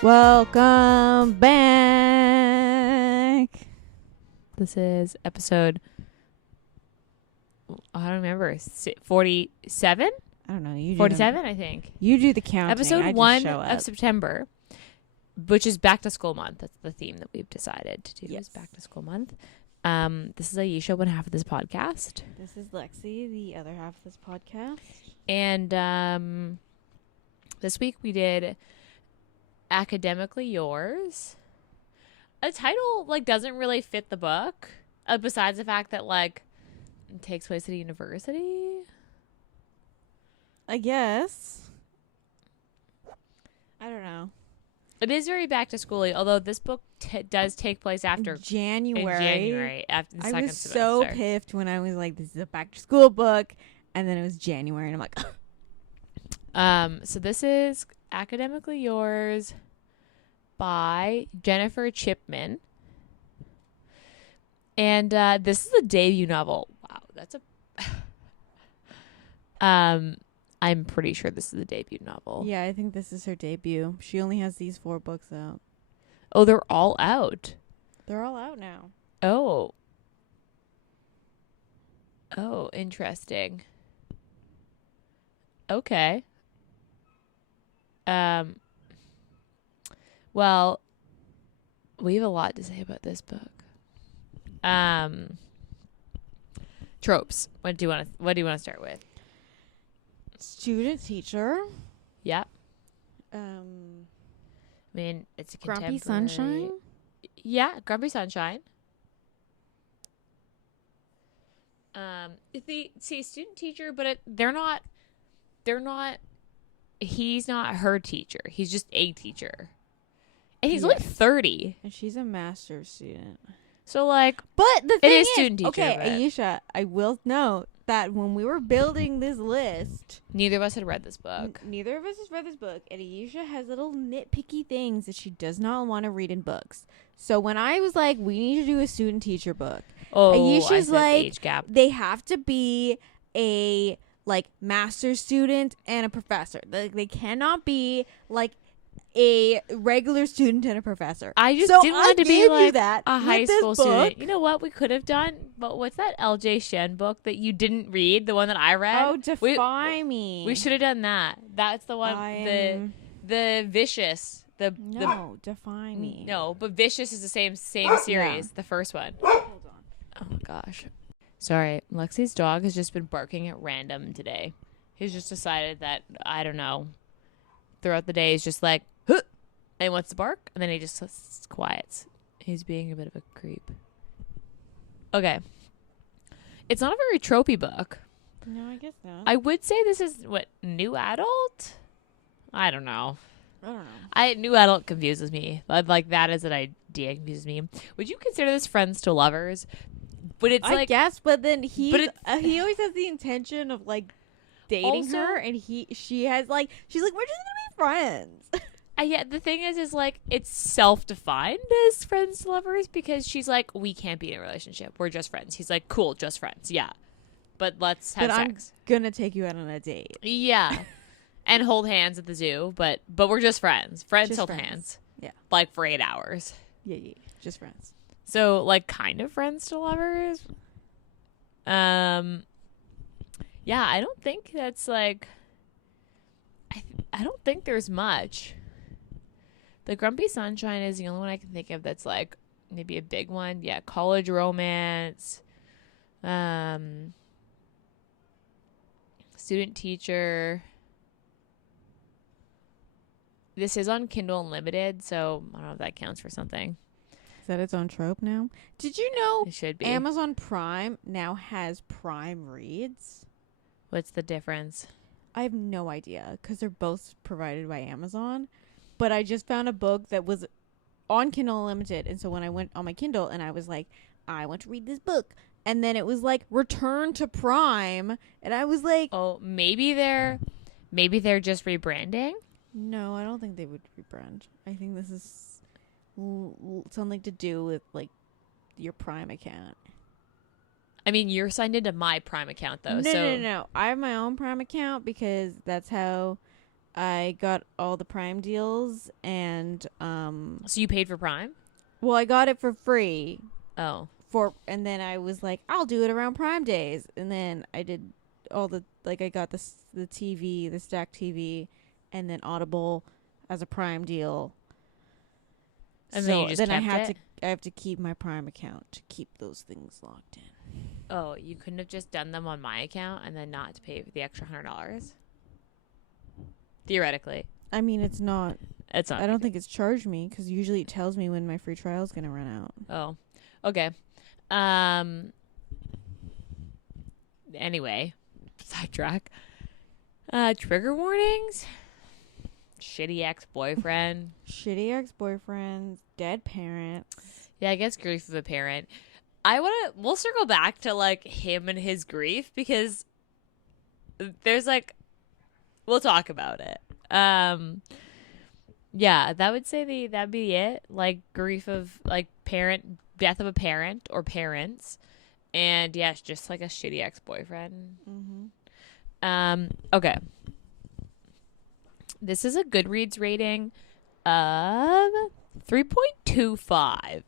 Welcome back. This is episode, I don't remember, 47? I don't know. You 47, I think. You do the counting. Episode 1 of September, which is back to school month. That's the theme that we've decided to do. Yes. Is back to school month. This is Ayesha, one half of this podcast. This is Lexi, the other half of this podcast. And this week we did Academically Yours. A title doesn't really fit the book, besides the fact that it takes place at a university. I guess. I don't know. It is very back to schooly, although this book does take place after January. After the I second was semester. so piffed when I was like, "This is a back to school book," and then it was January, and I'm like, So this is Academically Yours by Jennifer Chipman. And this is a debut novel. Wow, that's a I'm pretty sure this is the debut novel. "Yeah, I think this is her debut. She only has these 4 books out. Oh, they're all out. They're all out now." Oh, interesting. Okay. Well, we have a lot to say about this book. Tropes. What do you want to start with? Student teacher. Yeah. I mean, it's a Grumpy contemporary. Sunshine. Yeah, Grumpy Sunshine. Student teacher, but they're not. He's not her teacher. He's just a teacher, and he's only 30. And she's a master's student. So But the thing is student teacher. okay, but Ayesha, I will note that when we were building this list, neither of us had read this book. neither of us has read this book, and Ayesha has little nitpicky things that she does not want to read in books. So when I was like, we need to do a student teacher book, Ayesha's like, age gap. they have to be a master's student and a professor. They cannot be a regular student and a professor. I just so didn't I want to be gave you like that a high with this school book. student. You know what we could have done? But what's that LJ Shen book that you didn't read? The one that I read? Oh, Defy Me. We should have done that. That's the one. The Vicious. Defy Me. No, but Vicious is the same series. Yeah. The first one. Hold on. Oh gosh. Sorry, Lexi's dog has just been barking at random today. He's just decided that, I don't know, throughout the day he's just like, huh! And he wants to bark, and then he just quiets. He's being a bit of a creep. Okay. It's not a very tropey book. No, I guess not. I would say this is, new adult? I don't know. I don't know. New adult confuses me. That as an idea confuses me. Would you consider this friends to lovers? But it's I guess, but then he always has the intention of dating Also, her, and she has she's like, we're just gonna be friends. Yeah, the thing is it's self-defined as friends to lovers, because she's like, we can't be in a relationship. We're just friends. He's like, cool, just friends. Yeah. But let's have sex. I'm gonna take you out on a date. Yeah. And hold hands at the zoo, but we're just friends. Friends Just hold friends. hands. Yeah. For 8 hours. Yeah, just friends. So, kind of friends to lovers. Yeah, I don't think that's I don't think there's much. The Grumpy Sunshine is the only one I can think of that's maybe a big one. Yeah, college romance. Student teacher. This is on Kindle Unlimited, so I don't know if that counts for something. Is that its own trope now? Did you know It should be. Amazon Prime now has Prime Reads? What's the difference? I have no idea, because they're both provided by Amazon. But I just found a book that was on Kindle Unlimited, and so when I went on my Kindle and I was like, I want to read this book, and then it was return to Prime, and I was like, oh, maybe they're just rebranding. no, I don't think they would rebrand. I think this is something to do with your Prime account. I mean, you're signed into my Prime account though. No. I have my own Prime account because that's how I got all the Prime deals, and So you paid for Prime? well, I got it for free Oh. and then I was like, I'll do it around Prime days, and then I did all the I got the TV, the stack TV, and then Audible as a Prime deal. And so then you just then kept it? I have to keep my Prime account to keep those things logged in. Oh, you couldn't have just done them on my account and then not to pay for the extra $100? Theoretically. I mean, it's not. It's not. I don't think it's charged me because usually it tells me when my free trial is gonna run out. Oh, okay. Anyway, sidetrack. Trigger warnings. Shitty ex-boyfriend. Shitty ex-boyfriends, dead parents. Yeah, I guess grief of a parent. We'll circle back to like him and his grief because there's like, we'll talk about it. Yeah, that'd be it. Like grief of like death of a parent or parents. And yeah, it's just like a shitty ex-boyfriend. Mm-hmm. Okay. This is a Goodreads rating of 3.25. I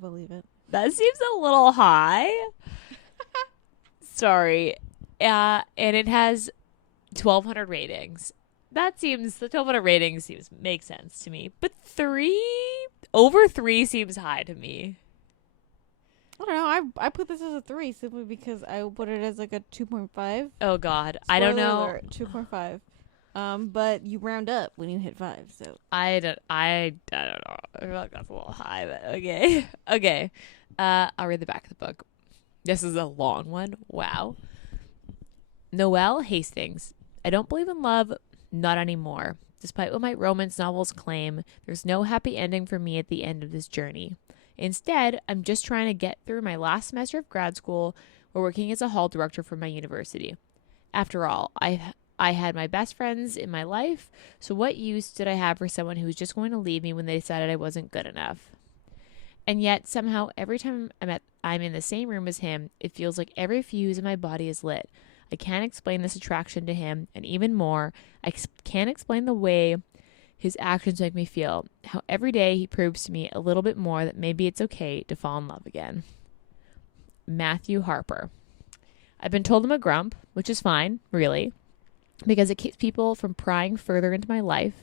believe it. That seems a little high. Sorry. And it has 1,200 ratings. The 1,200 ratings makes sense to me. But over 3 seems high to me. I don't know. I put this as a 3 simply because I put it as like a 2.5. Oh God, I don't know. Alert, 2.5. But you round up when you hit 5. So I don't know. I feel like that's a little high, but okay. Okay. I'll read the back of the book. This is a long one. Wow. Noelle Hastings. I don't believe in love, not anymore. Despite what my romance novels claim, there's no happy ending for me at the end of this journey. Instead, I'm just trying to get through my last semester of grad school or working as a hall director for my university. After all, I had my best friends in my life, so what use did I have for someone who was just going to leave me when they decided I wasn't good enough? And yet, somehow, every time I'm in the same room as him, it feels like every fuse in my body is lit. I can't explain this attraction to him, and even more, I can't explain the way his actions make me feel. How every day he proves to me a little bit more that maybe it's okay to fall in love again. Matthew Harper. I've been told I'm a grump, which is fine, really, because it keeps people from prying further into my life.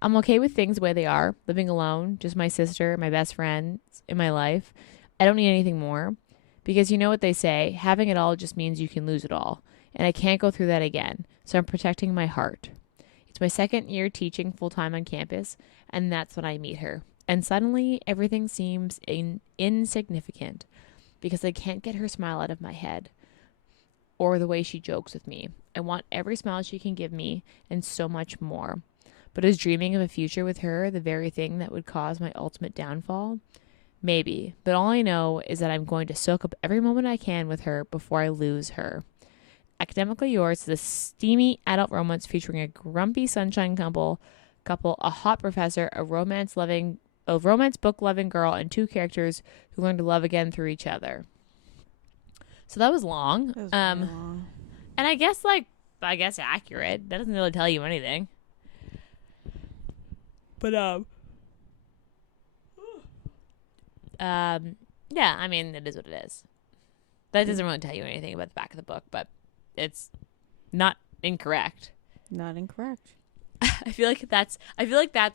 I'm okay with things the way they are, living alone, just my sister, my best friends in my life. I don't need anything more, because you know what they say, having it all just means you can lose it all, and I can't go through that again, so I'm protecting my heart. It's my second year teaching full-time on campus, and that's when I meet her. And suddenly, everything seems insignificant, because I can't get her smile out of my head, or the way she jokes with me. I want every smile she can give me, and so much more. But is dreaming of a future with her the very thing that would cause my ultimate downfall? Maybe, but all I know is that I'm going to soak up every moment I can with her before I lose her. Academically Yours is a steamy adult romance featuring a grumpy sunshine couple, a hot professor, a romance book loving girl, and 2 characters who learn to love again through each other. So that was long. that was really long. And I guess accurate. That doesn't really tell you anything. But yeah, I mean, it is what it is. That doesn't really tell you anything about the back of the book, but it's not incorrect. Not incorrect. I feel like that's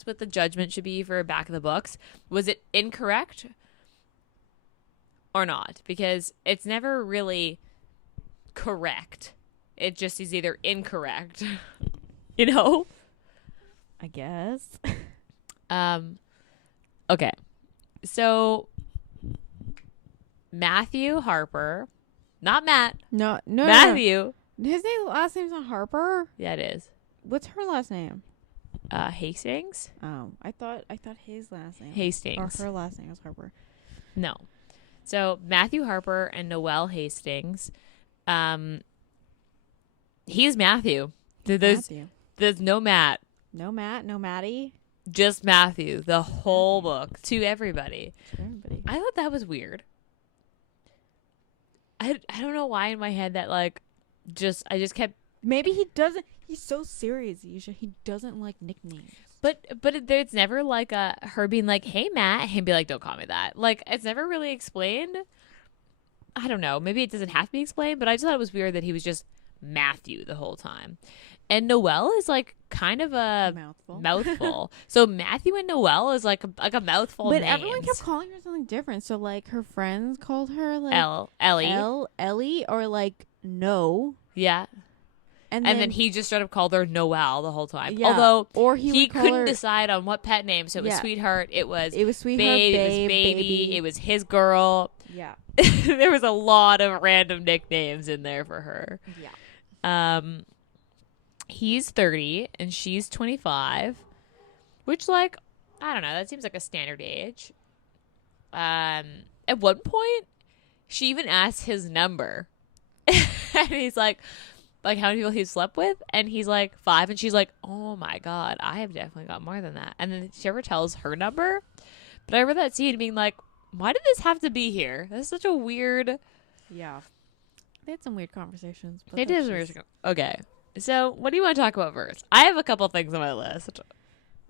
what the judgment should be for back of the books. Was it incorrect or not? Because it's never really correct. It just is either incorrect. You know? I guess. Okay. So Matthew Harper, not Matt. No, Matthew. No. His last name's not Harper. Yeah, it is. What's her last name? Hastings. Oh, I thought his last name. Hastings. Or her last name was Harper. No. So Matthew Harper and Noelle Hastings. He's Matthew. There's no Matt. No Matt. No Maddie. Just Matthew. The whole book to everybody. To everybody. I thought that was weird. I don't know why in my head that like I just kept. Maybe he doesn't. He's so serious, Ayesha. He doesn't like nicknames. But it's never like her being like, "Hey, Matt," and he'd be like, "Don't call me that." Like, it's never really explained. I don't know. Maybe it doesn't have to be explained, but I just thought it was weird that he was just Matthew the whole time. And Noelle is like kind of a mouthful. So Matthew and Noelle is like a mouthful. But names. everyone kept calling her something different. So like her friends called her like Ellie, or like No. Yeah. And then he just sort of called her Noelle the whole time. Yeah. Although or he couldn't decide on what pet name. So it was Sweetheart. It was Sweetheart, babe, it was baby. It was his girl. Yeah. There was a lot of random nicknames in there for her. Yeah. He's 30 and she's 25, which, like, I don't know. That seems like a standard age. At one point, she even asks his number. And he's like, how many people he slept with? And he's like, 5. And she's like, oh, my God, I have definitely got more than that. And then she ever tells her number. But I remember that scene being like, why did this have to be here? That's such a weird... Yeah. They had some weird conversations. They did some weird... Okay. So, what do you want to talk about first? I have a couple things on my list.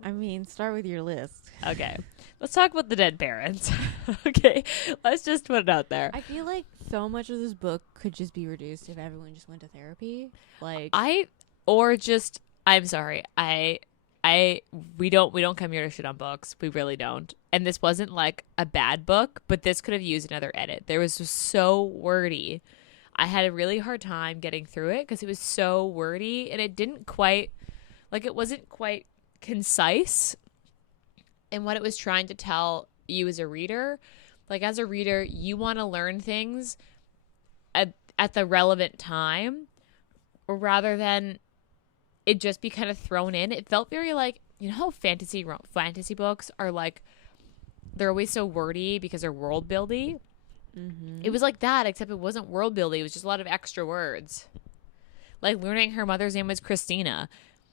I mean, start with your list. Okay. Let's talk about the dead parents. Okay. Let's just put it out there. I feel like so much of this book could just be reduced if everyone just went to therapy. Like I'm sorry. We don't come here to shit on books. We really don't. And this wasn't like a bad book, but this could have used another edit. There was just so wordy. I had a really hard time getting through it because it was so wordy and it didn't quite, like, it wasn't quite concise in what it was trying to tell you as a reader. Like, as a reader, you want to learn things at the relevant time rather than it just be kind of thrown in. It felt very like, you know how fantasy books are like, they're always so wordy because they're world building. Mm-hmm. It was like that, except it wasn't world building. It was just a lot of extra words. Like learning her mother's name was Christina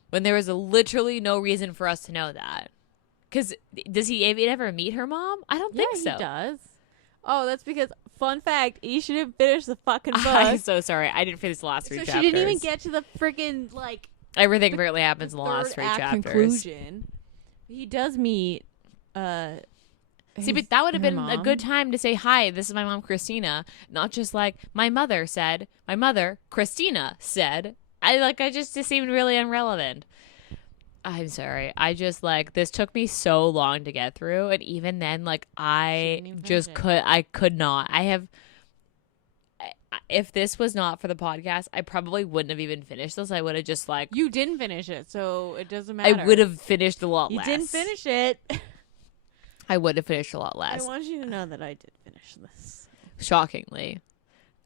when there was literally no reason for us to know that. Because does he ever meet her mom? I don't think so. He does. Oh, that's because, fun fact, Ayesha didn't finish the fucking book. I'm so sorry. I didn't finish the last 3 chapters. So she didn't even get to the freaking, like... Everything apparently happens in the last 3 chapters. Conclusion. He does meet... See, but that would have been a good time to say, hi, this is my mom, Christina. Not just like, my mother, Christina, said. It just seemed really irrelevant. I'm sorry. I just, like, this took me so long to get through. And even then, like, I could not. If this was not for the podcast, I probably wouldn't have even finished this. I would have just, like. You didn't finish it, so it doesn't matter. I would have finished a lot less. You didn't finish it. I would have finished a lot less. I want you to know that I did finish this. Shockingly.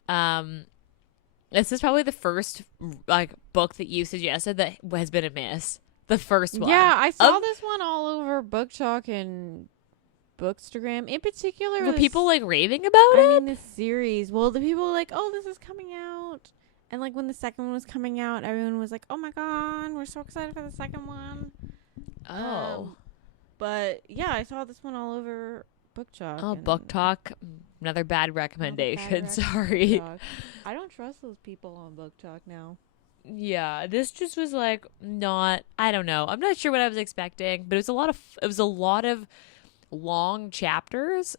This is probably the first like book that you suggested that has been a miss. The first one. Yeah, I saw this one all over Book Talk and Bookstagram. In particular, were people like raving about it? I mean, this series. Well, the people were like, "Oh, this is coming out," and like when the second one was coming out, everyone was like, "Oh my god, we're so excited for the second one." Oh. But yeah, I saw this one all over Book Talk. Oh, Book Talk. Another bad recommendation. Sorry. I don't trust those people on Book Talk now. Yeah, this just was like not. I don't know. I'm not sure what I was expecting, but it was a lot of long chapters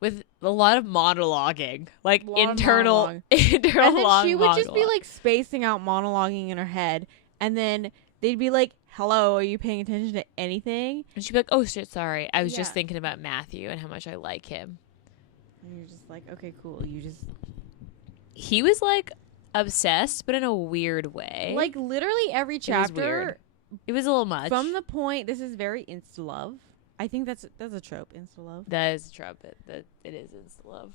with a lot of monologuing, like internal and then long. She would monologue. just be like spacing out monologuing in her head, and then they'd be like, "Hello, are you paying attention to anything?" And she'd be like, "Oh shit, sorry. I was just thinking about Matthew and how much I like him." And you're just like, "Okay, cool." He was like obsessed, but in a weird way. Like literally every chapter, it was a little much. From the point, this is very instalove. I think that's a trope, instalove. That is a trope. That it is instalove.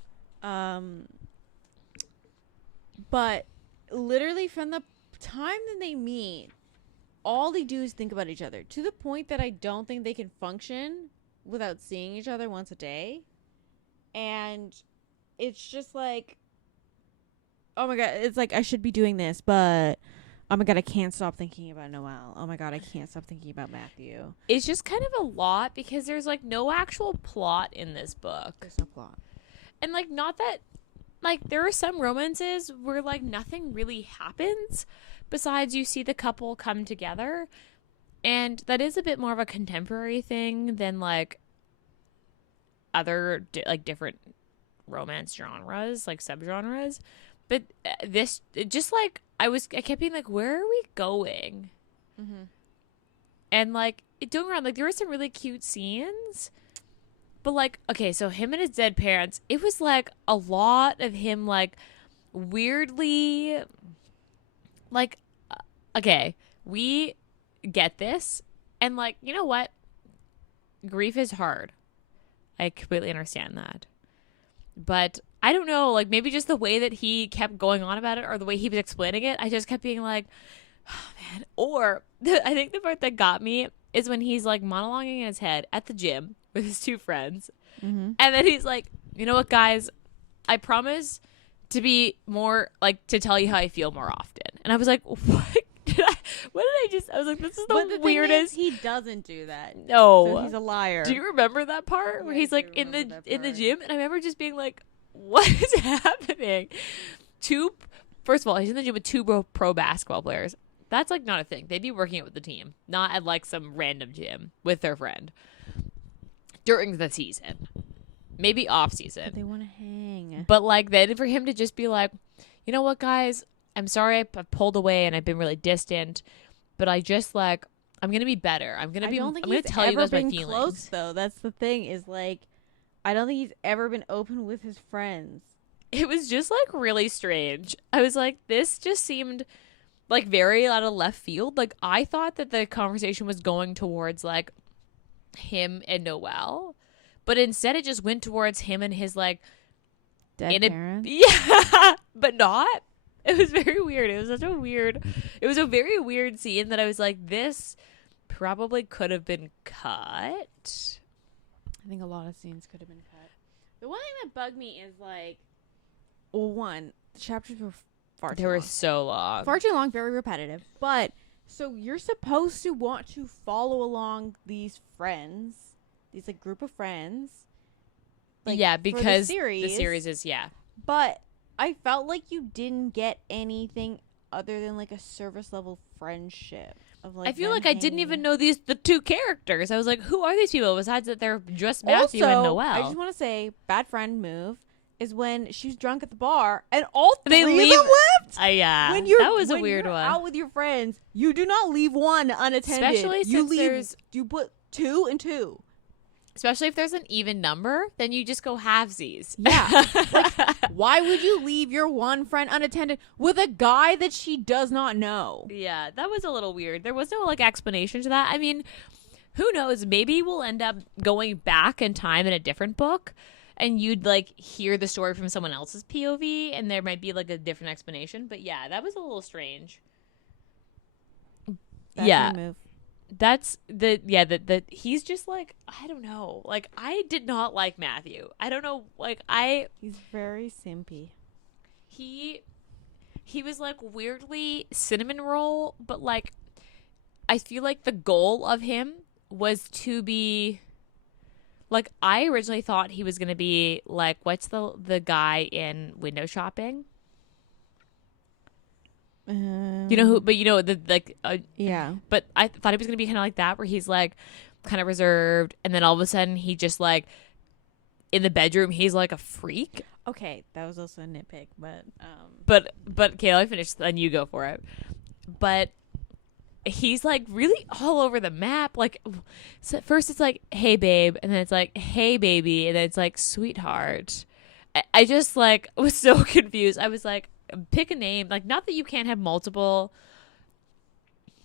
But literally from the time that they meet, all they do is think about each other, to the point that I don't think they can function without seeing each other once a day. And it's just like, oh my god, it's like I should be doing this, but oh my god, I can't stop thinking about Noelle. Oh my god, I can't stop thinking about Matthew. It's just kind of a lot because there's like no actual plot in this book. There's no plot. And like not that like there are some romances where like nothing really happens, besides you see the couple come together. And that is a bit more of a contemporary thing than like other like different romance genres, like subgenres. But this just like I kept being like, where are we going? Mm-hmm. And like don't get me wrong, like there were some really cute scenes, but like okay, so him and his dead parents, it was like a lot of him like weirdly like okay, we get this, and like you know what, grief is hard. I completely understand that, but I don't know, like maybe just the way that he kept going on about it or the way he was explaining it, I just kept being like, oh man. Or I think the part that got me is when he's like monologuing in his head at the gym with his two friends, and then he's like, you know what guys, I promise to be more like to tell you how I feel more often. And I was like, what I was like, this is the weirdest. He doesn't do that. No, so he's a liar. Do you remember that part where he's like in the gym, and I remember just being like, what is happening? First of all, he's in the gym with two pro basketball players. That's like not a thing. They'd be working out with the team, not at like some random gym with their friend during the season, maybe off season. But they want to hang. But like then for him to just be like, you know what, guys, I'm sorry I've pulled away and I've been really distant, but I just like I'm gonna be better. I'm gonna tell you guys my feelings. Close though. That's the thing is like, I don't think he's ever been open with his friends. It was just like really strange. I was like, this just seemed like very out of left field. Like I thought that the conversation was going towards like him and Noelle, but instead it just went towards him and his like dead parents. Yeah, but not. It was very weird. It was a very weird scene that I was like, this probably could have been cut. I think a lot of scenes could have been cut. The one thing that bugged me is like, well, one, the chapters were far too long. They were so long. Far too long, very repetitive. But, so you're supposed to want to follow along these friends, these like group of friends. Like, yeah, because the series is, yeah. But I felt like you didn't get anything other than like a surface level friendship. Of, like, I feel like I didn't even know the two characters. I was like, who are these people besides that they're just Matthew also, and Noelle? I just want to say, bad friend move is when she's drunk at the bar and all three of them left. Yeah, that was a weird one. Out with your friends, you do not leave one unattended. Especially since you put 2 and 2. Especially if there's an even number, then you just go halvesies. Yeah. Like, why would you leave your one friend unattended with a guy that she does not know? Yeah, that was a little weird. There was no like explanation to that. I mean, who knows? Maybe we'll end up going back in time in a different book and you'd like hear the story from someone else's POV and there might be like a different explanation. But yeah, that was a little strange. Move. That's the he's just like, I don't know, like I did not like Matthew. I don't know, like he's very simpy. He was like weirdly cinnamon roll, but like I feel like the goal of him was to be like, I originally thought he was gonna be like, what's the guy in Window Shopping? You know who? But you know the like. Yeah. But I thought he was gonna be kind of like that, where he's like kind of reserved, and then all of a sudden he just like in the bedroom he's like a freak. Okay, that was also a nitpick, but Kayla, I finished, and you go for it. But he's like really all over the map. Like, so at first it's like, hey babe, and then it's like, hey baby, and then it's like, sweetheart. I just like was so confused. I was like, pick a name. Like, not that you can't have multiple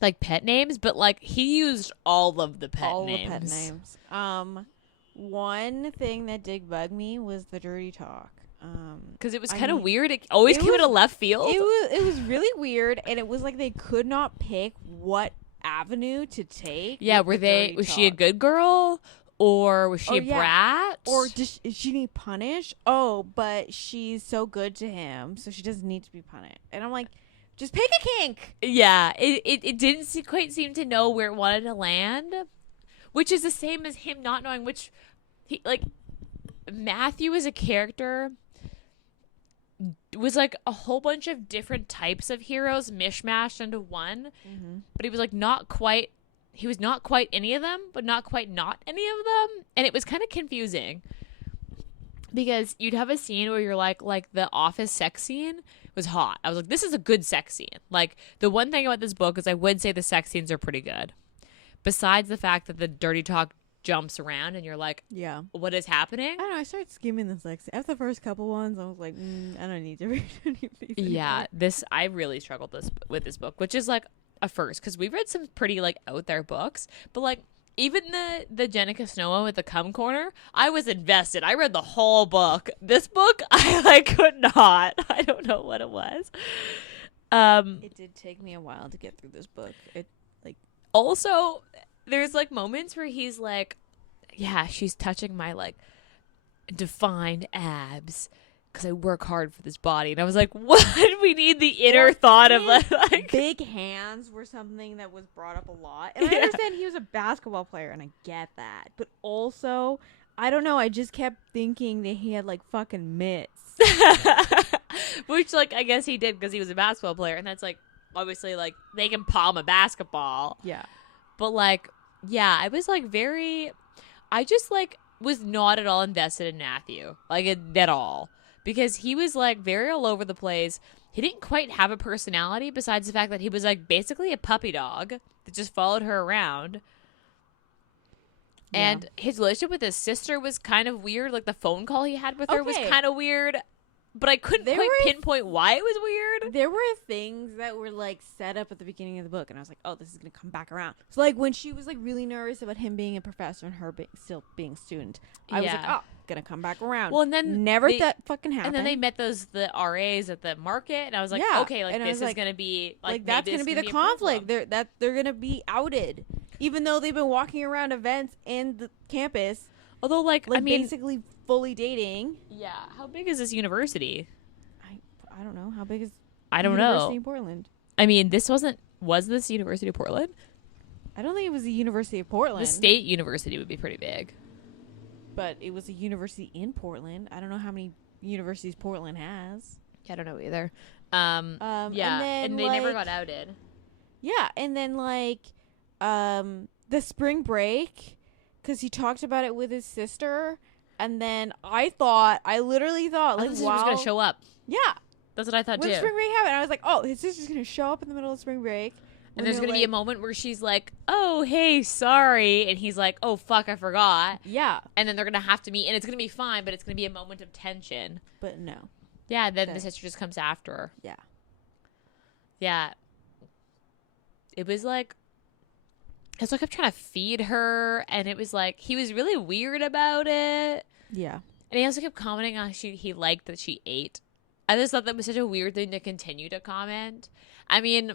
like pet names, but like he used all of the pet names. One thing that did bug me was the dirty talk. Because it was kind of weird. It always came out of left field. It was really weird, and it was like they could not pick what avenue to take. Yeah, was she a good girl? Or was she a brat? Or is she need punished? Oh, but she's so good to him, so she doesn't need to be punished. And I'm like, just pick a kink. Yeah, it didn't quite seem to know where it wanted to land, which is the same as him not knowing which. Matthew is a character was like a whole bunch of different types of heroes mishmashed into one, but he was like not quite. He was not quite any of them, but not quite not any of them, and it was kind of confusing because you'd have a scene where you're like the office sex scene was hot. I was like, this is a good sex scene. Like, the one thing about this book is I would say the sex scenes are pretty good. Besides the fact that the dirty talk jumps around and you're like, Yeah. what is happening? I don't know. I started skimming the sex. After the first couple ones, I was like, I don't need to read any of these Yeah, anymore. I really struggled with this book, which is like a first because we've read some pretty like out there books, but like even the Jenica Snow one with the cum corner, I was invested. I read the whole book. This book, I like could not. I don't know what it was. It did take me a while to get through this book. It like Also, there's like moments where he's like, yeah, she's touching my like defined abs because I work hard for this body. And I was like, what? We need the inner thought of like big hands were something that was brought up a lot. And I Yeah. understand he was a basketball player, and I get that. But also, I don't know. I just kept thinking that he had like fucking mitts. which like I guess he did because he was a basketball player. And that's like obviously like they can palm a basketball. Yeah. But like, yeah, I was like I just like was not at all invested in Matthew, like at all, because he was like very all over the place. He didn't quite have a personality besides the fact that he was like basically a puppy dog that just followed her around. Yeah. And his relationship with his sister was kind of weird. Like the phone call he had with her was Okay. kind of weird, but I couldn't There quite were- pinpoint why it was weird. There were things that were like set up at the beginning of the book, and I was like, "Oh, this is gonna come back around." So like when she was like really nervous about him being a professor and her still being a student, I was like, Yeah. "Oh, gonna come back around." Well, and then never that fucking happened. And then they met the RAs at the market, and I was like, Yeah, okay, like and I this was is like- gonna be like that's maybe gonna this be is the a problem. conflict. They're gonna be outed, even though they've been walking around events and the campus, Although, like I mean, basically fully dating. yeah, how big is this university? I don't know how big is I don't University know. in Portland. I mean, was this University of Portland? I don't think it was the University of Portland. The state university would be pretty big. But it was a university in Portland. I don't know how many universities Portland has. I don't know either. Yeah, and they never got outed. Yeah, and then the spring break, because he talked about it with his sister, and then I literally thought I like, thought he wow, was gonna show up. yeah. That's what I thought When too. spring break happened, I was like, oh, his sister's gonna show up in the middle of spring break, And there's gonna be a moment where she's like, "Oh, hey, sorry," and he's like, "Oh, fuck, I forgot." yeah, And then they're gonna have to meet, and it's gonna be fine, but it's gonna be a moment of tension. but no, Yeah, and then Okay. the sister just comes after her. yeah. Yeah. It was like I kept trying to feed her, and it was like he was really weird about it. Yeah. And he also kept commenting on he liked that she ate. I just thought that was such a weird thing to continue to comment. I mean,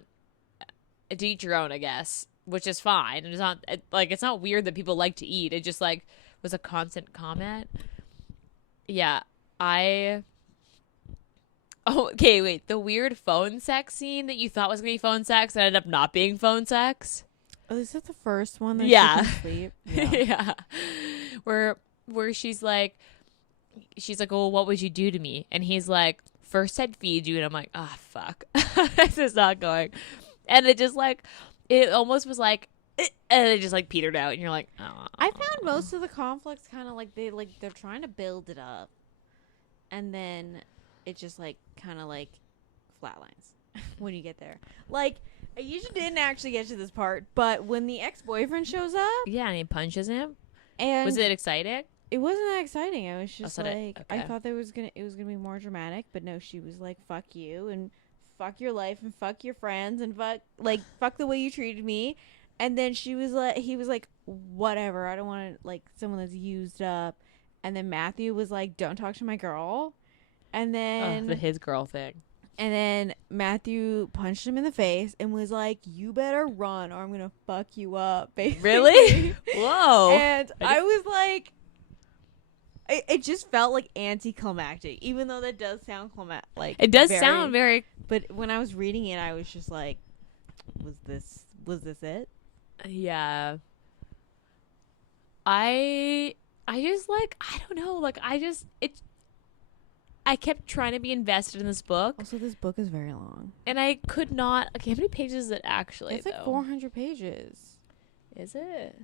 to each your own, I guess, which is fine. It's not it's not weird that people like to eat. It just like was a constant comment. Yeah, Oh, okay, wait. The weird phone sex scene that you thought was gonna be phone sex ended up not being phone sex. Oh, is that the first one? That Yeah. she can sleep? Yeah. Where she's like, "Oh, what would you do to me?" And he's like, "First I'd feed you," and I'm like, "Ah, fuck, this is not going." And it just like, it almost was like, and it just like petered out, and you're like, "Oh." I found most of the conflicts kind of like they're trying to build it up, and then it just like kind of like flatlines when you get there. Like I usually didn't actually get to this part, but when the ex-boyfriend shows up, Yeah, and he punches him. and Was it exciting? it wasn't that exciting. I was just so like, I okay. thought it was gonna be more dramatic, but no, she was like, "Fuck you," and "fuck your life," and "fuck your friends," and fuck the way you treated me. And then he was like, "Whatever, I don't want someone that's used up." And then Matthew was like, "Don't talk to my girl." And then His girl thing. and then Matthew punched him in the face and was like, "You better run, or I'm gonna fuck you up." Basically. Really? Whoa. And I was like, it just felt like anticlimactic, even though that does sound It does sound very. But when I was reading it, I was just like, was this it? Yeah. I just I don't know, I kept trying to be invested in this book, Also, this book is very long. and I could not. Okay, how many pages is it actually? It's like though? 400 pages. Is it?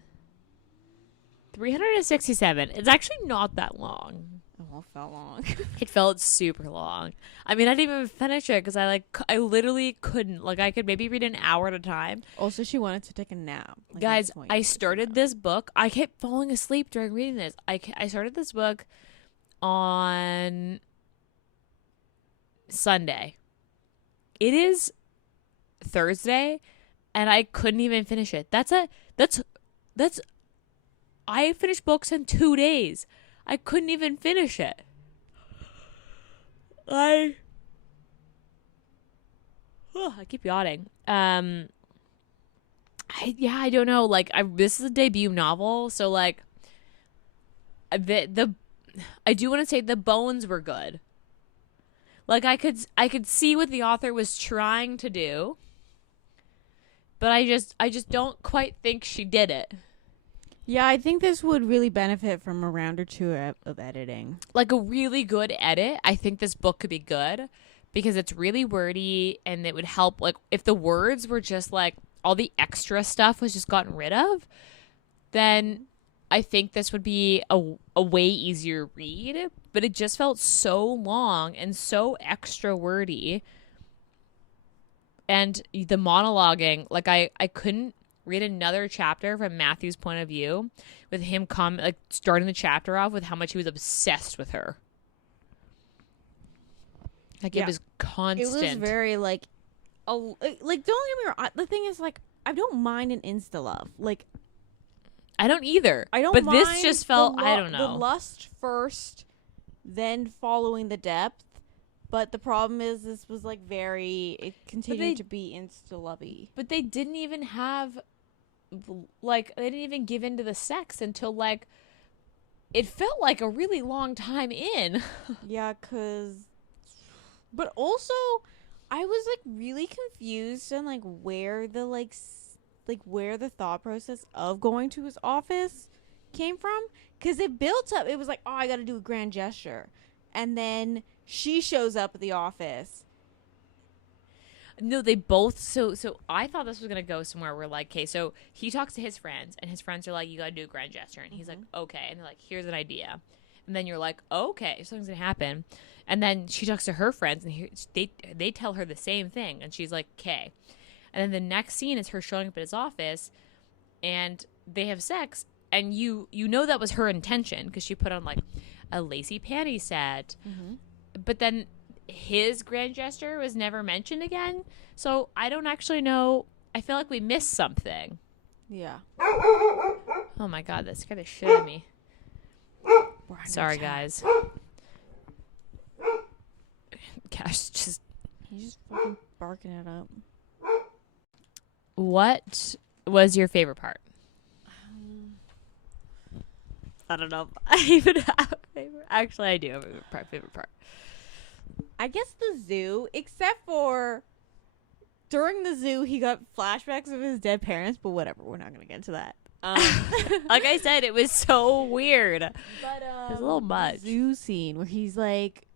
367. It's actually not that long. Oh, it felt long. It felt super long. I mean, I didn't even finish it because I literally couldn't. Like, I could maybe read an hour at a time. Also, she wanted to take a nap. Like, Guys, I started this book. I kept falling asleep during reading this. I started this book on Sunday. It is Thursday, and I couldn't even finish it. I finished books in 2 days. I couldn't even finish it. I keep yawning. I don't know. Like, this is a debut novel, so like, I do want to say the bones were good. Like, I could see what the author was trying to do, but I just don't quite think she did it. Yeah, I think this would really benefit from a round or two of editing. Like a really good edit, I think this book could be good because it's really wordy and it would help. Like, if the words were just like all the extra stuff was just gotten rid of, then I think this would be a way easier read. But it just felt so long and so extra wordy. And the monologuing, like I couldn't read another chapter from Matthew's point of view with him starting the chapter off with how much he was obsessed with her. Like, it was constant. It was very like don't get me wrong. The thing is, like, I don't mind an insta-love. Like, I don't either. I don't but mind this just felt, I don't know. The lust first, then following the depth. But the problem is this was like it continued to be insta-lovey. But they didn't even have, like, they didn't even give into the sex until, like, it felt like a really long time in. Yeah, but also, I was, like, really confused on, like, where the, where the thought process of going to his office came from. Because it built up. It was like, oh, I got to do a grand gesture. And then she shows up at the office. No, they both. So I thought this was gonna go somewhere where, like, okay, so he talks to his friends, and his friends are like, "You gotta do a grand gesture," and he's like, "Okay," and they're like, "Here's an idea," and then you're like, "Okay, something's gonna happen," and then she talks to her friends, and they tell her the same thing, and she's like, "Okay," and then the next scene is her showing up at his office, and they have sex, and you know that was her intention because she put on like a lacy panty set, but then his grand gesture was never mentioned again. So I don't actually know. I feel like we missed something. Yeah. Oh my god, that scared the shit out of me. Sorry, guys. Cash just... He's just fucking barking it up. What was your favorite part? I don't know. I even have a favorite. Actually, I do have a favorite part. I guess the zoo, except for during the zoo, he got flashbacks of his dead parents, but whatever, we're not going to get into that. Like I said, it was so weird. But it was a little much. Zoo scene where she's like,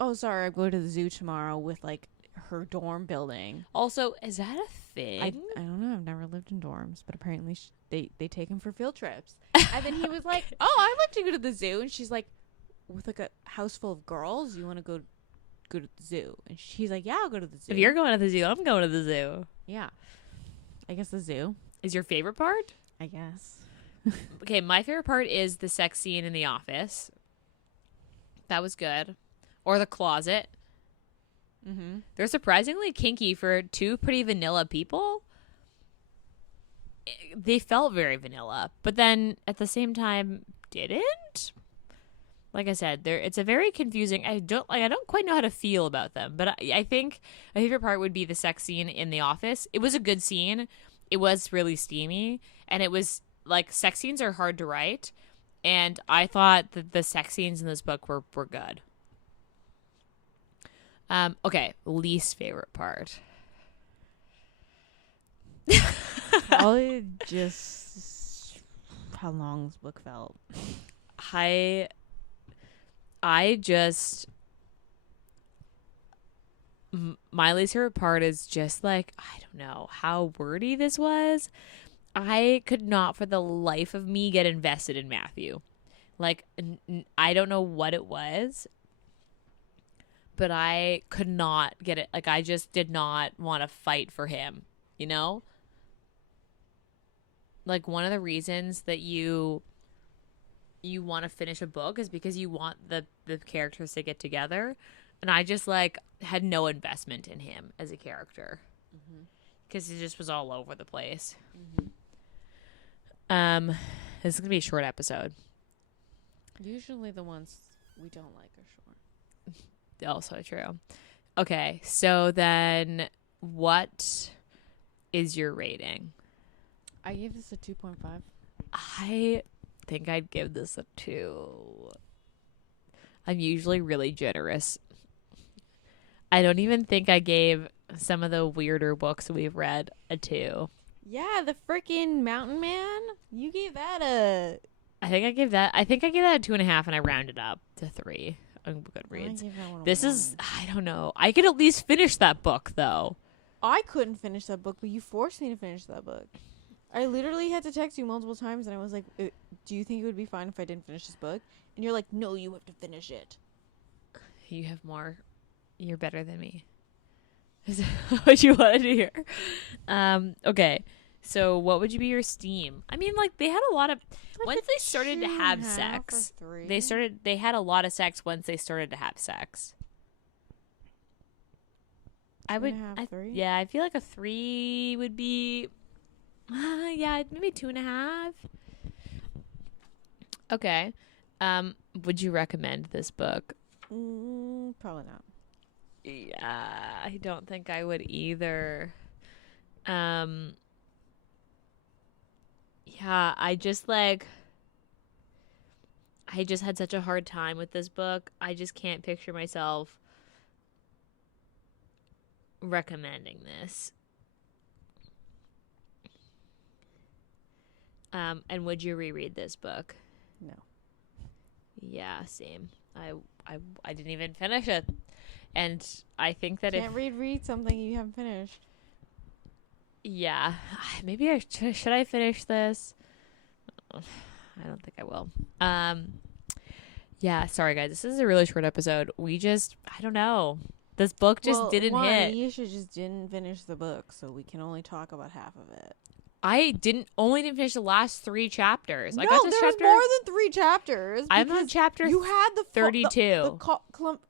oh, sorry, I'm going to the zoo tomorrow with like her dorm building. Also, is that a thing? I don't know. I've never lived in dorms, but apparently they take him for field trips. And then he was like, oh, I'd like to go to the zoo. And she's like, with like a house full of girls, you want to go to the zoo? And she's like, yeah, I'll go to the zoo. If you're going to the zoo, I'm going to the zoo. Yeah. I guess the zoo is your favorite part. I guess. Okay, my favorite part is the sex scene in the office. That was good. Or the closet. They're surprisingly kinky for two pretty vanilla people. They felt very vanilla, but then at the same time didn't. Like I said, it's a very confusing. I don't quite know how to feel about them, but I think my favorite part would be the sex scene in the office. It was a good scene. It was really steamy, and it was like, sex scenes are hard to write, and I thought that the sex scenes in this book were good. Okay, least favorite part. Probably just how long this book felt. I just my least favorite part is just like, I don't know how wordy this was. I could not for the life of me get invested in Matthew. Like, I don't know what it was, but I could not get it. Like, I just did not want to fight for him, you know? Like, one of the reasons that you want to finish a book is because you want the characters to get together. And I just, like, had no investment in him as a character. Because he just was all over the place. This is going to be a short episode. Usually the ones we don't like are short. Also true. Okay, so then what is your rating? I gave this a 2.5. I think I'd give this a 2. I'm usually really generous. I don't even think I gave some of the weirder books we've read a 2. Yeah, the freaking Mountain Man. You gave that a... I think I gave that a 2.5, and I rounded up to 3 on Goodreads. This is, I don't know. I could at least finish that book, though. I couldn't finish that book, but you forced me to finish that book. I literally had to text you multiple times, and I was like, do you think it would be fine if I didn't finish this book? And you're like, no, you have to finish it. You have more. You're better than me. Is that what you wanted to hear? Okay. So what would you be your Steam? I mean, like, they had a lot of... Like once they started to have 2.5 sex, or 3. they had a lot of sex once they started to have sex. I would... 2.5, 3? Yeah, I feel like a 3 would be... yeah, maybe 2.5. Okay. Would you recommend this book? Probably not. Yeah, I don't think I would either. Yeah, I just had such a hard time with this book. I just can't picture myself recommending this. And would you reread this book? No. Yeah, same. I didn't even finish it. And I think that Can't read something you haven't finished. Yeah, maybe should I finish this? I don't think I will. Yeah, sorry guys. This is a really short episode. I don't know. This book just didn't hit. Ayesha just didn't finish the book, so we can only talk about half of it. I only didn't finish the last 3 chapters. No, I got to there chapter... was more than 3 chapters. I'm on chapter you had the 32.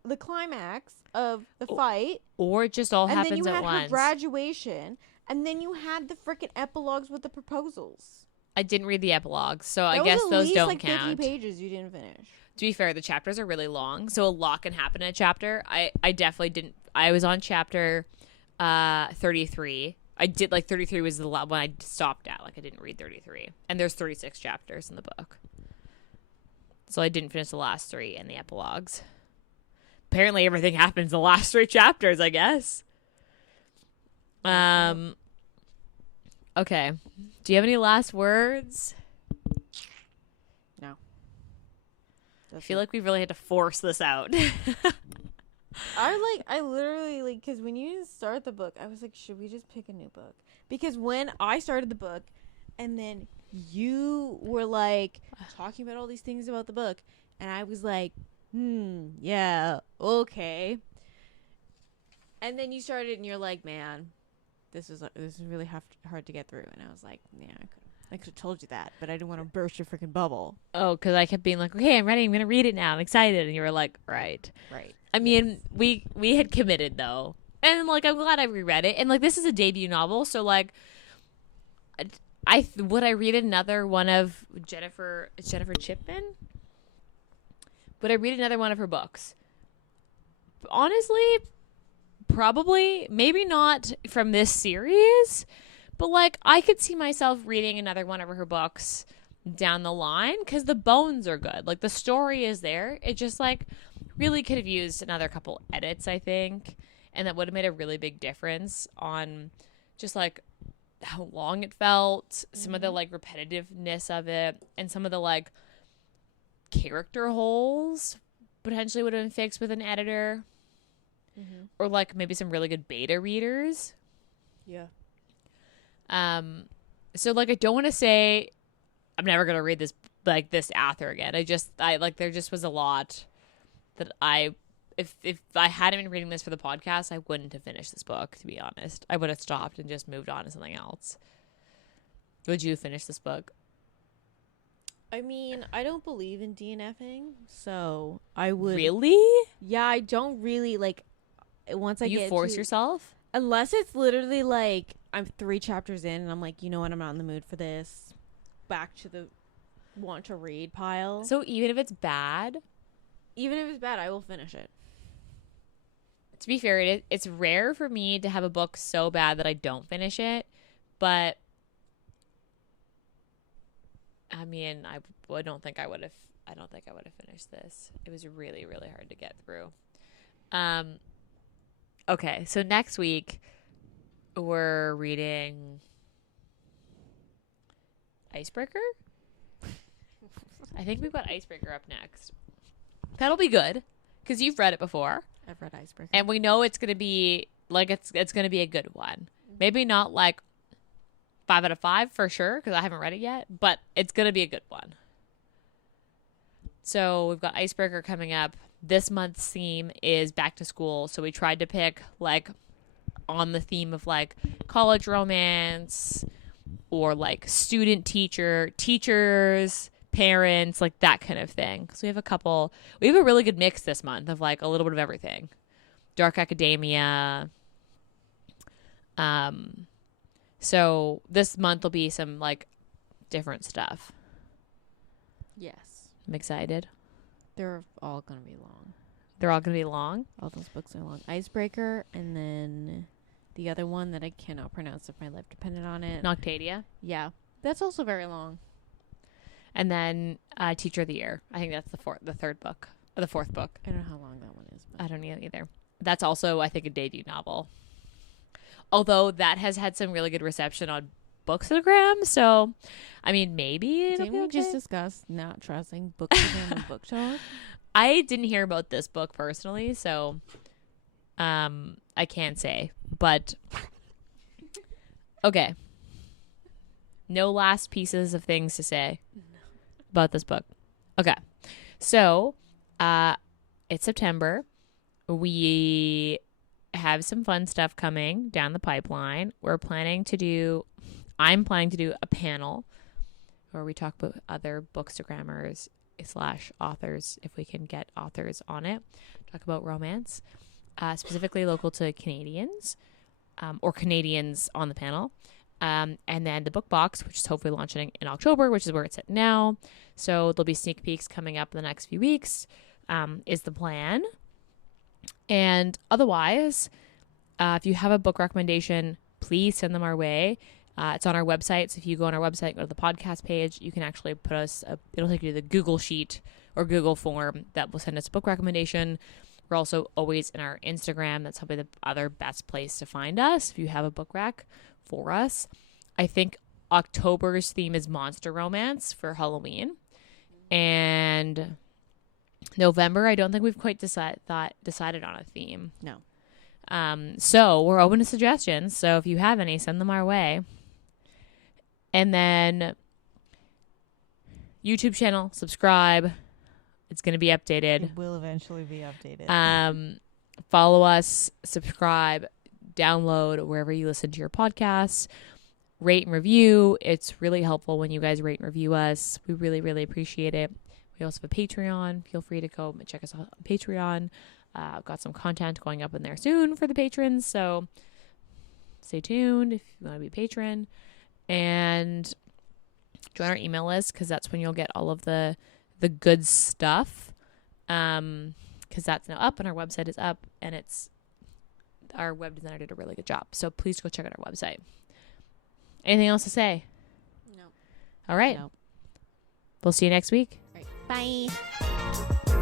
The climax of the fight. Or it just all happens at once. And then you had her graduation. And then you had the freaking epilogues with the proposals. I didn't read the epilogues, so I guess those don't count. 50 pages you didn't finish. To be fair, the chapters are really long, so a lot can happen in a chapter. I definitely didn't... I was on chapter 33. I did, 33 was the one I stopped at. I didn't read 33. And there's 36 chapters in the book. So I didn't finish the last 3 and the epilogues. Apparently everything happens in the last 3 chapters, I guess. Okay. Do you have any last words? No. I feel like we really had to force this out. I literally, because when you start the book, I was like, should we just pick a new book? Because when I started the book, and then you were, talking about all these things about the book, and I was like, yeah, okay. And then you started, and you're like, man, this is really hard to get through. And I was like, yeah, I could have told you that, but I didn't want to burst your freaking bubble. Oh, because I kept being like, okay, I'm ready. I'm going to read it now. I'm excited. And you were like, right. I mean, we had committed, though. And, I'm glad I reread it. And, this is a debut novel. So, would I read another one of Jennifer Chipman? Would I read another one of her books? Honestly, probably. Maybe not from this series. But, I could see myself reading another one of her books down the line because the bones are good. The story is there. It just, really could have used another couple edits, I think. And that would have made a really big difference on just, how long it felt, some of the, repetitiveness of it, and some of the, character holes potentially would have been fixed with an editor. or like maybe some really good beta readers. Yeah. So like I don't want to say I'm never gonna read this author again. I like there just was a lot that if I hadn't been reading this for the podcast, I wouldn't have finished this book, to be honest. I would have stopped and just moved on to something else. Would you finish this book? I mean, I don't believe in DNFing, so I would. Really? Yeah, I don't really like. Once I you force yourself, unless it's literally like I'm 3 chapters in and I'm like, you know what, I'm not in the mood for this. Back to the want to read pile. So even if it's bad, I will finish it. To be fair, it's rare for me to have a book so bad that I don't finish it, but I mean, I don't think I would have finished this. It was really, really hard to get through. Okay, so next week we're reading Icebreaker. I think we've got Icebreaker up next. That'll be good because you've read it before. I've read Icebreaker, and we know it's gonna be like it's gonna be a good one. Maybe not like 5 out of 5 for sure because I haven't read it yet, but it's gonna be a good one. So we've got Icebreaker coming up. This month's theme is back to school, so we tried to pick like on the theme of like college romance or like student teachers, parents, like that kind of thing. So we have a really good mix this month of like a little bit of everything. Dark academia. So this month will be some like different stuff. yes, I'm excited. they're all gonna be long. They're all gonna be long. All those books are long. Icebreaker, and then the other one that I cannot pronounce if my life depended on it. Noctadia. Yeah, that's also very long. And then Teacher of the Year. I think that's the third book. Or the fourth book. I don't know how long that one is. But I don't know either. That's also, I think, a debut novel. Although that has had some really good reception on Bookstagram. So, I mean, maybe it'll didn't be we okay. just discuss not trusting Bookstagram and BookTalk? I didn't hear about this book personally, so I can't say. But, okay. No last pieces of things to say about this book. Okay. So, it's September. We have some fun stuff coming down the pipeline. I'm planning to do a panel where we talk about other bookstagrammers / authors, if we can get authors on it. Talk about romance, specifically local to Canadians, or Canadians on the panel. And then the book box, which is hopefully launching in October, which is where it's at now. So there'll be sneak peeks coming up in the next few weeks, is the plan. And otherwise, if you have a book recommendation, please send them our way. It's on our website. So if you go on our website, go to the podcast page, you can actually put us, it'll take you to the Google sheet or Google form that will send us a book recommendation. We're also always in our Instagram. That's probably the other best place to find us if you have a book rec for us. I think October's theme is monster romance for Halloween. And November, I don't think we've quite decided on a theme. No. So we're open to suggestions. So if you have any, send them our way. And then YouTube channel, subscribe. It's going to be updated. It will eventually be updated. Follow us, subscribe, download wherever you listen to your podcasts. Rate and review. It's really helpful when you guys rate and review us. We really, really appreciate it. We also have a Patreon. Feel free to go and check us out on Patreon. I've got some content going up in there soon for the patrons, so stay tuned if you want to be a patron. And join our email list because that's when you'll get all of the good stuff. Because that's now up and our website is up, and our web designer did a really good job. So please go check out our website. Anything else to say? No. All right. No. We'll see you next week. Right. Bye.